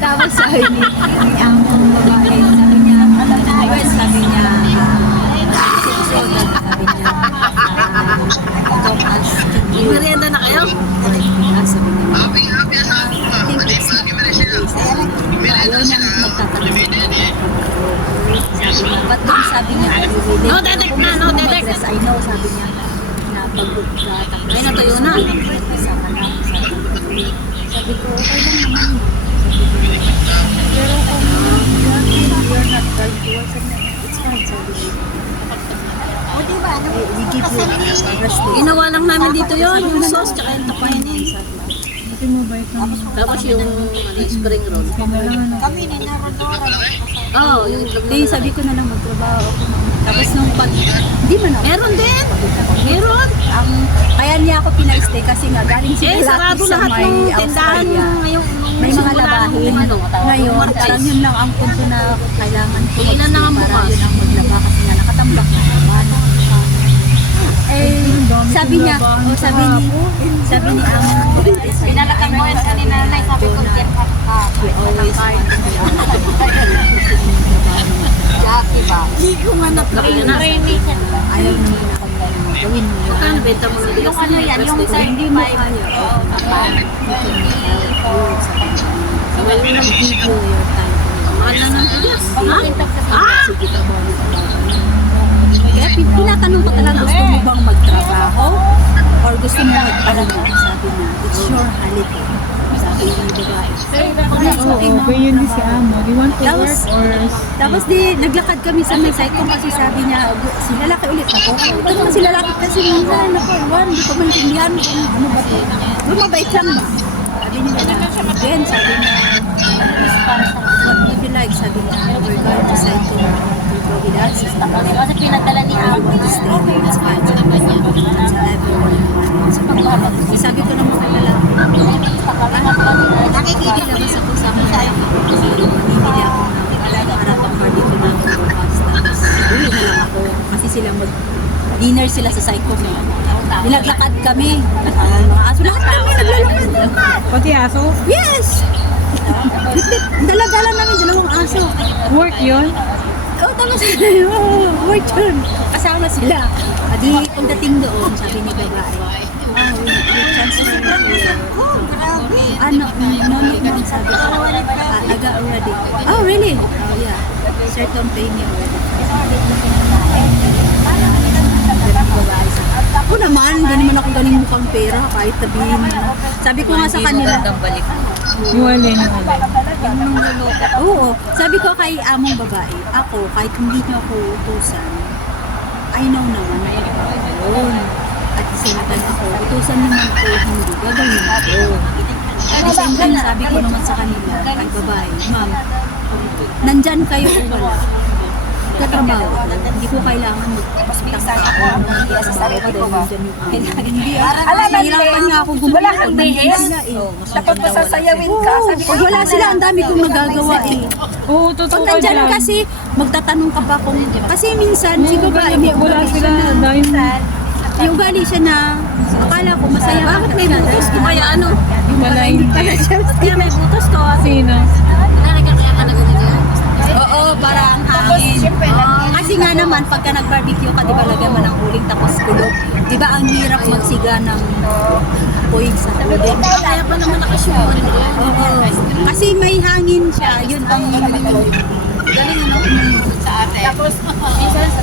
tapos sabi ni Amo babae, sabi niya, sabi niya, sabi niya, don't ask you. merienda na kayo? Sabi niya, I think it's not ayaw niyang magtatanong. Ba't doon sabi niya, I will No, dedek na, no, dedek. Yes, I know, sabi niya, na pag-book ka, tapos Ay, natuyo na. Isama na, sabi ko, okay lang naman. Pero kung you're not comfortable, sabi niya, it's fine, sabi niya. We give you rest day. Ginawa lang namin dito yon yung sauce tsaka yung tapayin eh. Buti mo ba Tapos yung spring roll. Kami ni Narodora. Oo, yung itlog Di, sabi ko na lang magtrabaho ako. Tapos nung pag, di man ako. Meron din. Meron. Kaya niya ako pina-stay kasi nga galing si Sarado sa lahat may ng tindahan Australia. ngayong May mga labahin. Ngayon, parang yun lang ang punto na kailangan ko Ilan na ang para bukas? yun ang maglaba kasi nga nakatambak na naman. Eh, sabi niya, sabi ni Amo, Pinalakad mo yan kanina na sabi ko na she always wants to Jackie ba? Hindi ko nga Ayaw na rin. ayaw naman ako gawin mo yan. Kano benta mo na Yung ano yan, yung Hindi mo kaya. Sabay mo ng Video your time. mahal na ng bigas. Ha? Sige, trabaho mo Kaya tinatanong ko talaga, gusto mo bang magtrabaho? Or gusto mo magpahinga? Sabi niya, it's your holiday. Sabi ng babae. Okay, yun din si Amo. Do you want to Tapos, work or... tapos di, naglakad kami sa may site ko kasi sabi niya, si lalaki ulit ako. Ito naman si lalaki kasi minsan, ako, hindi ko maintindihan kung ano ba ito. Lumabait lang ba? Sabi niya na, again, sabi niya, what would you like? Sabi niya, we're going to site to Providence. Kasi pinadala ni Amo. It's fine. Sabi niya, sa everyone. Sabi ko naman kay lalaki, nakikilabas ako sa mga kasi mamimili ako ng haratang bar dito ng bukas. Tapos uwi na lang ako kasi sila dinner sila sa site ko. Nilaglakad kami. Mga aso lahat kami naglalakad. Pati aso? Yes! Dala-dala namin dalawang aso. Work yun? Oh, tapos, work yun. Kasama sila. Adi, pagdating doon, sabi ni babae, we transfer ano, no, sabi ko, taga already. Oh, really? Oh, yeah. Certain pay me already. Ako naman, ganun man ako ganing mukhang pera, kahit sabihin mo. Sabi ko nga sa kanila, Yung alin, yung alin. yung nuloko. Oo, sabi ko kay among babae, ako, kahit hindi niyo ako utusan, I know naman na yun. At the same time ako, utusan naman ko, hindi, gagawin ko. At the same time, sabi ko naman sa kanila, kay babae, ma'am, nandyan kayo o wala. Katrabaho ko. Hindi ko kailangan magpasitang ako. Magpasitang ako dahil nandyan yung amin. Hindi nahirapan nga ako gumawa. Wala kang bihis. Dapat pasasayawin ka. Sabi ko, Pag wala sila, ang dami kong magagawa eh. Oo, totoo Pag ka nandyan dyan. kasi, magtatanong ka pa kung... Kasi minsan, si babae, may Wala ugali sila siya na... dahil... May ugali siya na... Akala ko masaya. Bakit may butos? Gusto kaya ano? Wala Hindi pala siya. Kaya may butas to. Sino? Kaya ka nagulito yan? Oo, parang hangin. Kasi nga naman, pagka nag-barbecue ka, di ba lagyan mo ng uling tapos kulog. Di ba ang hirap magsiga ng puwing sa uling. Kaya pa naman nakasure rin doon. Oo. Kasi may hangin siya, yun ang Galing ano? Sa ate. Tapos,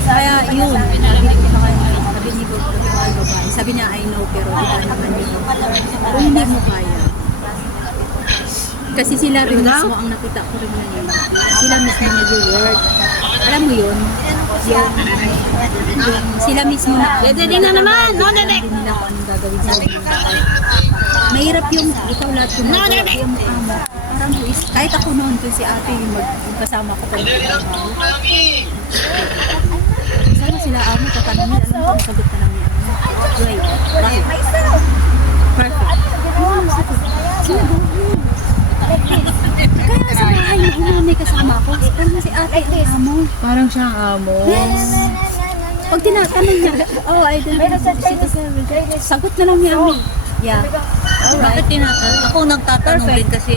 kaya yun, sabi ko sa kanya, sabi ni babae, sabi niya, I know, pero iba naman yun. Kung hindi mo kaya. Kasi sila rin mismo ang nakita ko rin yun. Sila mismo nag-work. Alam mo yun? Yung sila mismo na... Dede na naman! No, Dede! Hindi nila kung anong gagawin sa mga tao. Mahirap yung ikaw lahat kung nagawa yung amo. Parang kahit ako noon kung si ate yung magkasama ko pa yung trabaho. Sana sila amo tatanungin. Alam ko ang sagot na lang niya. Wait, bakit? Perfect. Sila go. Kaya sa bahay na may kasama ko. Parang si ate ang amo. Parang siyang amo. Yes. Pag tinatanong niya, oh, I don't know. Sagot na lang niya. Yeah. Bakit tinatanong? Ako nagtatanong din kasi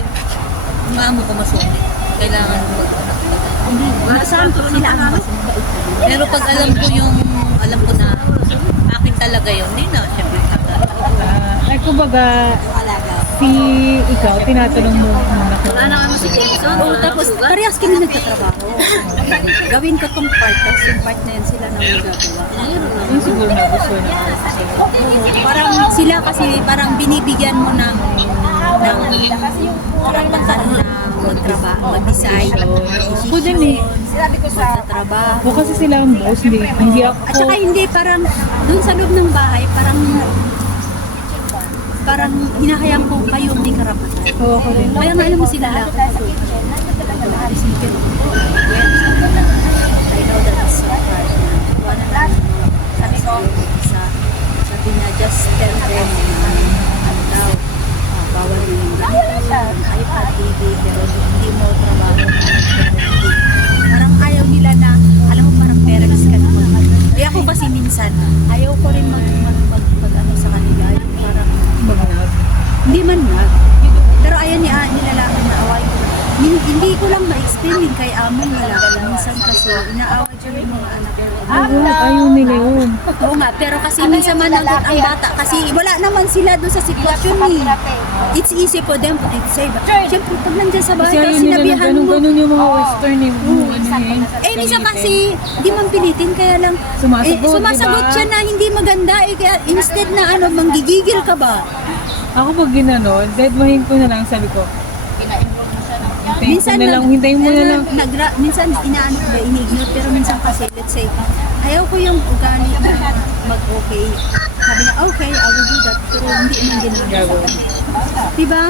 ang amo ko masungit. Kailangan mo Saan ko sila ang mas Pero pag alam ko na akin talaga yun, hindi na, syempre Ay, kumbaga, si ikaw, tinatanong mo muna ko. Wala na kami si Jason. Oo, tapos parehas kami nagtatrabaho. Gawin ko tong part, tapos yung part na yun sila na magagawa. Yung siguro na gusto na. Parang sila kasi parang binibigyan mo ng karapatan na magtrabaho, mag-decide, Ako din eh. magtatrabaho. O kasi sila ang boss, hindi ako. At saka hindi, parang doon sa loob ng bahay, parang parang hinahayang ko kayong may karapatan. Oo, ako din. Kaya nga alam mo sila lahat. I know that it's so hard na wala na lang sabi ko isa. Sabi niya, just tell them na ano daw, bawal mo yung ganito, yung iPad, TV, pero hindi mo trabaho ng parang ayaw nila na, alam mo parang parents ka naman. Kaya ako kasi minsan, ayaw ko rin mag ano sa kanila, yung parang hindi man nga. Pero ayaw nila lang na away ko. Hindi ko lang ma-explain din kay among lalaki. Minsan kasi inaaway ko yung mga anak ko. Ayaw nila yun. Oo nga, pero kasi minsan managot ang bata kasi wala naman sila doon sa sitwasyon ni. It's easy for them to say, but syempre pag nandyan sa bahay, Kasi ayaw tapos nila ng sinabihan mo, ganun yung mga western eh. minsan kasi di man pilitin, kaya lang Sumasagot, sumasagot diba? siya na hindi maganda kaya instead na manggigigil ka ba? Ako pag ginano, deadmahin ko na lang, sabi ko. Hintayin mo na lang. Minsan inaano ko ba, ini-ignore, pero minsan kasi, let's say, ayaw ko yung ugali na mag-okay. Sabi niya, okay, I will do that, pero hindi naman ginagawa. Diba?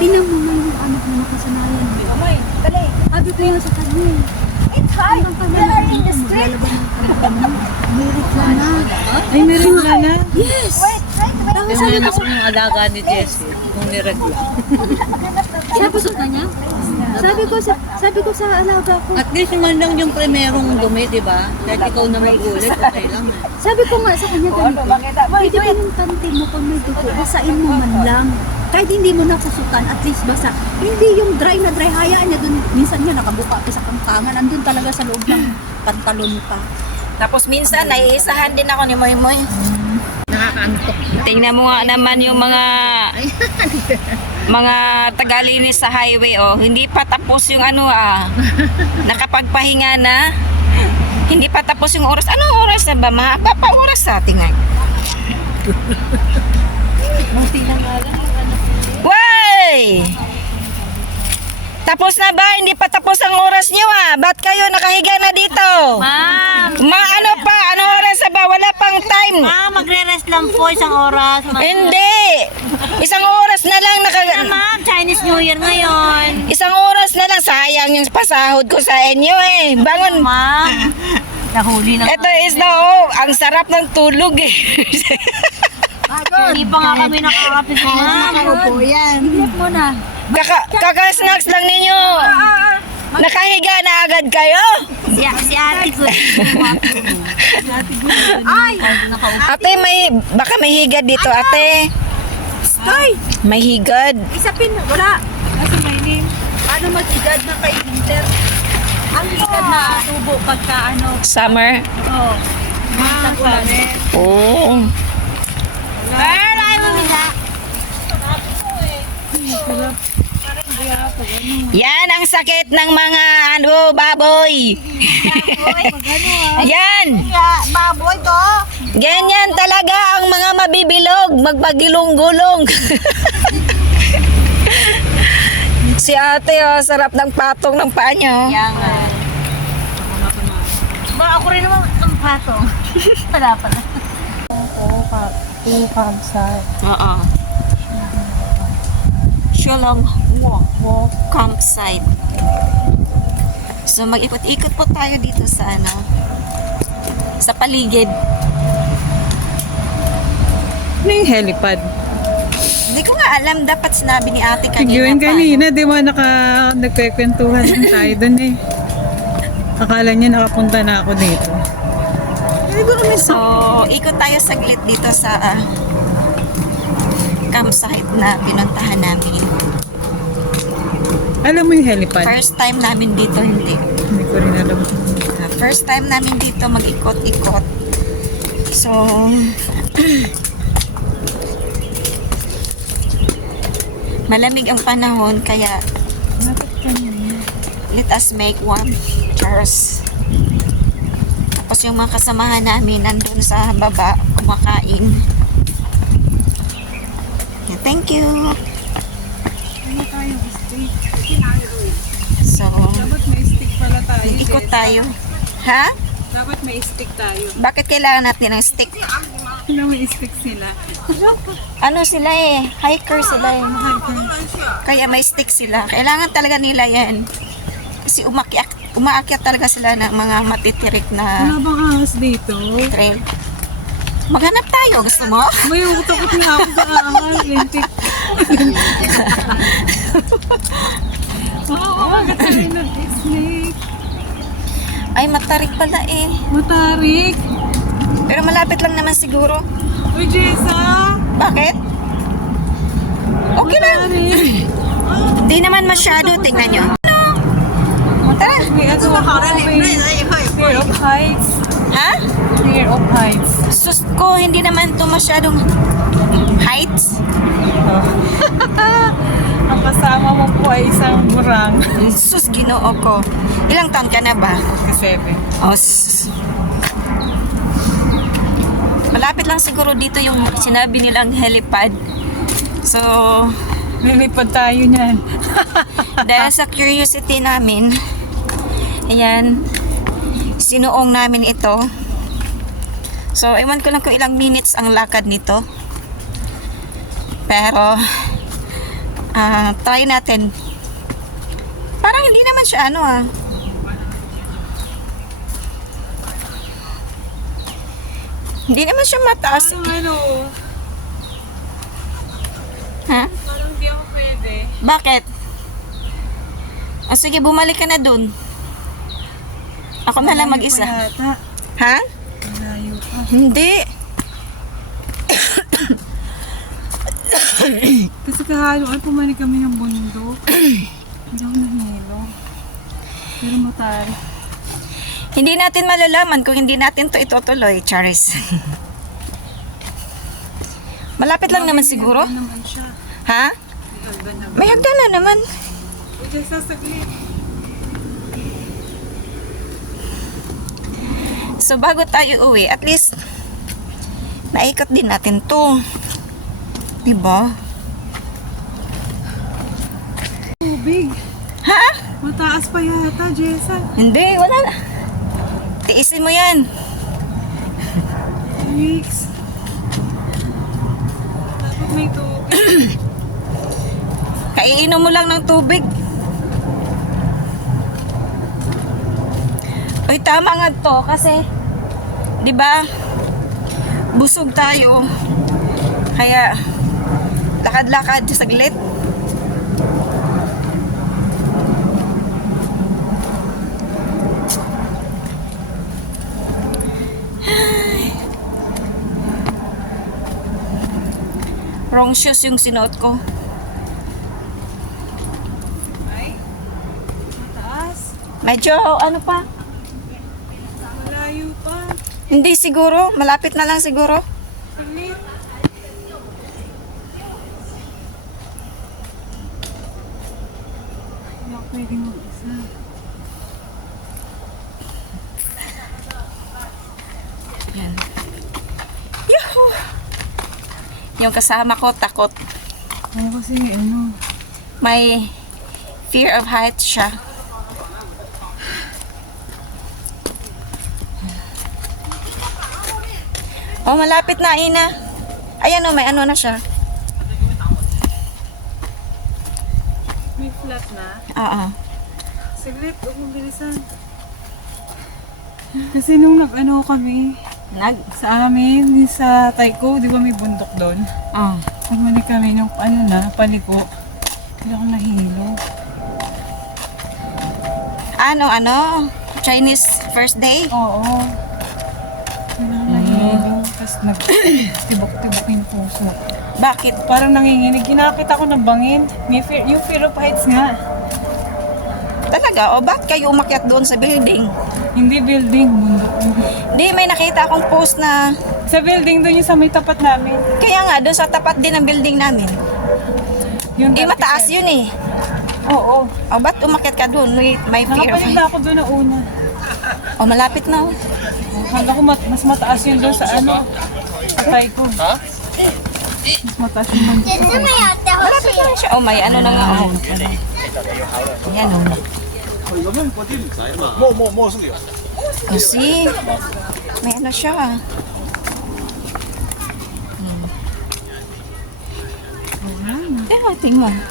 Tingnan mo yung anak na nakasanayan. Sabi ko yun sa kanya. Hanggang ka na maglalaban ng kanya. Merit na na. Ay, meron na na. Yes! Tapos sabi ko sa yung alaga ni Jessie, kung niregla. sabi ko sa alaga ko, At least man lang yung primerong dumi, di ba? Kahit ikaw na mag-ulit, okay lang eh. sabi ko nga sa kanya ganito, pwede ba yung tante mo kung may dugo, basain mo man lang. Kahit hindi mo nakusutan, at least basa. Hindi yung dry na dry, hayaan niya dun. Minsan niya nakabuka pa sa kampangan, andun talaga sa loob ng pantalon pa. Tapos minsan, naiisahan din ako ni Moy Moy. Nakakaantok. Tingnan mo nga naman yung mga tagalinis sa highway, oh. Hindi pa tapos yung nakapagpahinga na. Hindi pa tapos yung oras. Anong oras na ba? Mahaba pa oras sa ating nga. Way! Tapos na ba? Hindi pa tapos ang oras niyo Ba't kayo nakahiga na dito? Ma'am! Ano pa? Anong oras na ba? Wala pang time. Magre-rest lang po isang oras. Hindi! Isang oras na lang Ma'am, Chinese New Year ngayon. Isang oras na lang. Sayang yung pasahod ko sa inyo eh. Bangon. Ma'am, nahuli na. Ito is ang sarap ng tulog eh. Hindi pa nga kami nakakapit, ma'am. po yan. Higit mo na. Kaka-snacks lang ninyo. Nakahiga na agad kayo? Si ate ko. Ay! Ate, baka may higad dito, ate. Ay! May higad. Isapin, wala. Kasi may name. Paano mag-igad na kay Inter? Ang igad na tubo pagka Summer? Oo. Tag-ulan. Oo. Girl, ayaw mo bisa. Yan ang sakit ng mga baboy. Yan. Baboy to. Ganyan talaga ang mga mabibilog, magpagilong-gulong. Si ate, sarap ng patong ng paa niyo. Yan nga. Ba, ako rin naman ang patong. Wala pala. Campsite. Oo. Shalom campsite. So mag-ikot-ikot po tayo dito sa sa paligid. Ano yung helipad? Hindi ko nga alam, dapat sinabi ni ate Yun kanina. kanina, di ba nagkwekwentuhan din tayo dun eh. Akala niya nakapunta na ako dito. So, ikot tayo saglit dito sa campsite na pinuntahan namin. Alam mo yung helipad? First time namin dito, hindi. Hindi ko rin alam. First time namin dito mag-ikot-ikot. So, malamig ang panahon, kaya let us make one. Cheers. Tapos yung mga kasamahan namin nandun sa baba, kumakain. Yeah, thank you. So, Dapat may stick pala tayo. ikot tayo. Ha? Dapat may stick tayo. Bakit kailangan natin ng stick? Na may stick sila. Ano sila eh, hiker sila eh. Kaya may stick sila. Kailangan talaga nila yan. Kasi umaakyat talaga sila ng mga matitirik na Wala bang ahas dito? trail. Maghanap tayo, gusto mo? May utakot nga ako sa ahas. Lintik. Oo, agad tayo nag-snake. Ay, matarik pala eh. Matarik. Pero malapit lang naman siguro. Uy, Jessa. Bakit? Okay lang. Matarik. Di naman masyado, tingnan nyo. Tara. May ano ako, may fear of heights. Ha? Fear of heights. Sus ko, hindi naman to masyadong heights. Ang kasama mo po ay isang burang. Sus, ginoo ko. Ilang taon ka na ba? 7. Oh, malapit lang siguro dito yung sinabi nilang helipad. So, Lilipad tayo niyan. dahil sa curiosity namin, ayan, sinuong namin ito. So, ewan ko lang kung ilang minutes ang lakad nito. Pero, try natin. Parang hindi naman siya hindi naman siya mataas. Parang ano, Ha? parang di ako pwede. Bakit? Sige, bumalik ka na dun. Ako na lang mag-isa. Yata. Ha? Malayo pa. Hindi. Kasi kahaloan pumanik kami ng bundok. Hindi ako nahilo. Pero matarik. Hindi natin malalaman kung hindi natin to itutuloy, Charis. Malapit lang naman siguro. Ano naman siya? Ha? May hagdan na naman. Uy, Jessa, saglit. So, bago tayo uwi, at least, naikot din natin to. Diba? Tubig. Ha? Mataas pa yata, Jessa. Hindi, wala na. Tiisin mo yan. Weeks. Dapat may tubig. Kaiinom mo lang ng tubig. Uy, tama nga to kasi 'di ba? Busog tayo. Kaya lakad-lakad saglit. Wrong shoes yung sinuot ko. Mataas. Medyo ano pa? Malayo pa. Hindi siguro, malapit na lang siguro. Saglit. Hindi ako pwede mag-isa. Yan. Yahoo! Yung kasama ko takot. Oo, kasi ano, May fear of heights siya. Oh, malapit na, Ina. Ayan oh, may ano na siya. may flat na. Oo. Saglit, huwag mong bilisan. Kasi nung nag-ano kami, sa amin, sa Taiko, di ba may bundok doon? Oh. Nagmanik kami ng ano na, paliko. Hindi ako nahilo. Ano? Chinese first day? Oo. Hindi ako nahilo. Tapos nagtibok-tibok yung puso. Bakit? Parang nanginginig. Kinakit ako ng bangin. May fear, yung fear of heights nga. Talaga? O bakit kayo umakyat doon sa building? Hindi building, bundok. Di, may nakita akong post na Sa building doon yung sa may tapat namin. kaya nga, doon sa tapat din ng building namin. Yung Mataas yun eh. Oo. O, ba't umakyat ka doon? May fear of Nakapalig heights. na ako doon na una. O, malapit na. Kala ko mas mataas yun doon sa ano. Sa Taiko. Mas mataas yung bundok. Malapit na lang siya. O, may ano na nga. O. Ayan o. Kasi, may ano siya. Pero tingnan mo.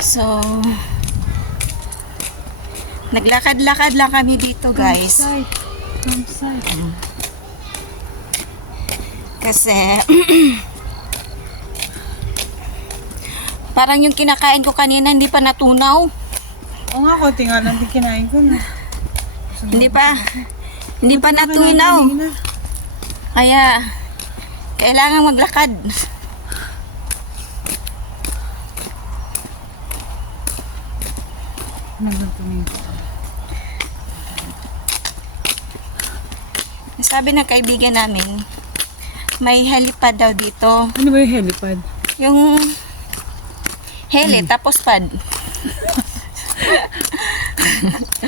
So, naglakad-lakad lang kami dito, guys. Campsite. Kasi, parang yung kinakain ko kanina hindi pa natunaw. Oo nga, konti nga lang din kinain ko na. Hindi pa natunaw. Kaya, kailangan maglakad. Sabi ng kaibigan namin, may helipad daw dito. Ano ba yung helipad? Yung heli, tapos pad.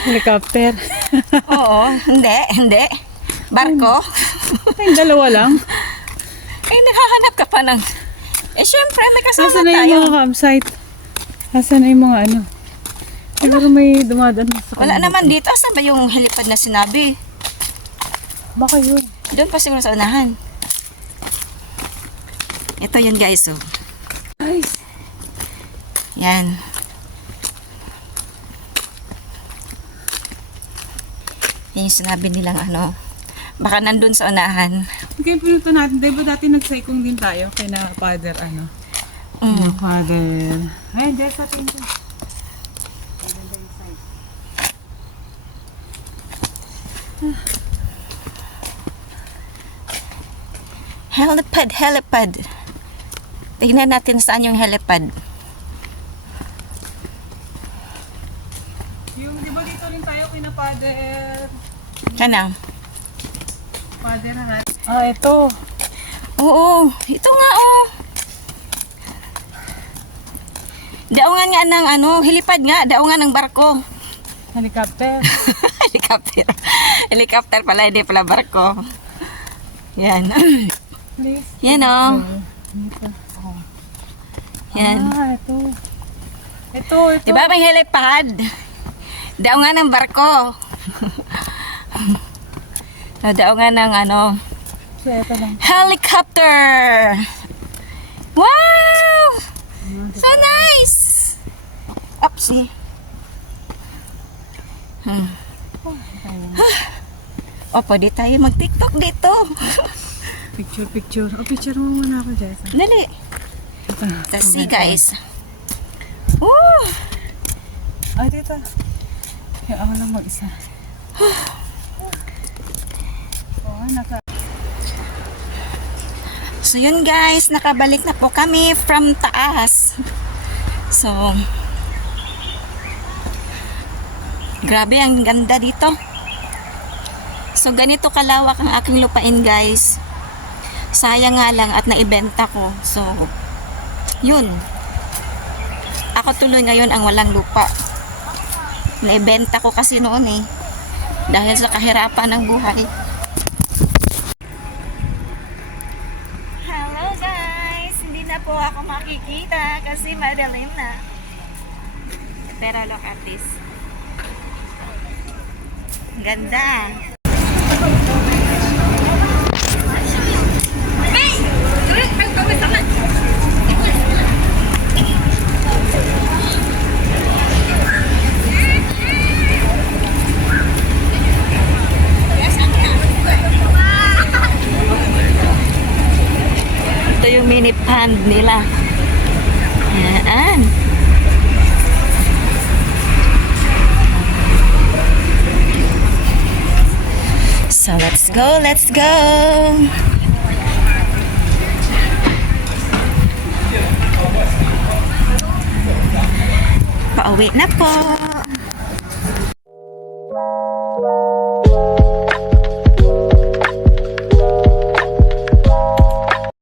Helicopter. Oo, hindi. Barko. Ay, dalawa lang. Eh, nakahanap ka pa ng... Eh, syempre, may kasama Nasaan na tayo. yung mga campsite? Nasaan na yung mga ano? Siguro may dumadaan sa Wala naman dito. Saan ba yung helipad na sinabi? Baka yun. Doon pa siguro sa unahan. Ito yun, guys. Oh. Guys. Yan. Yan yung sinabi nilang ano. Baka nandun sa unahan. Okay, pinunta natin. Diba dati nagsaikong din tayo kay na father, ano? Mm. Father. Ay, there's a thing. Helipad. Tignan natin saan yung helipad. Yung, di ba dito rin tayo kay na father? Kanang? Father na natin. Ah, ito. Oo, ito nga oh. Daungan nga ng ano, helipad nga, daungan ng barko. Helicopter. Helicopter pala, hindi pala barko. Yan. Please. Yan oh. Yan. Ah, ito. Ito. Di ba may helipad? Daungan ng barko. Daungan ng ano, So, ito lang. helicopter. Wow! So nice! Upsi. O, pwede tayo mag-TikTok dito. Picture. O, picture mo muna ako, Jessa. Dali. Let's see, guys. Woo! Ay, dito. Kaya ako lang mag-isa. Oh, naka... So yun guys, nakabalik na po kami from taas. So, grabe ang ganda dito. So ganito kalawak ang aking lupain guys. Sayang nga lang at naibenta ko. So, yun. Ako tuloy ngayon ang walang lupa. Naibenta ko kasi noon eh. Dahil sa kahirapan ng buhay. Hello guys! Hindi na po ako makikita kasi madilim na. Pero look at this. Ganda. Ito yung mini pond nila. Yan. So let's go, let's go. Pauwi na po.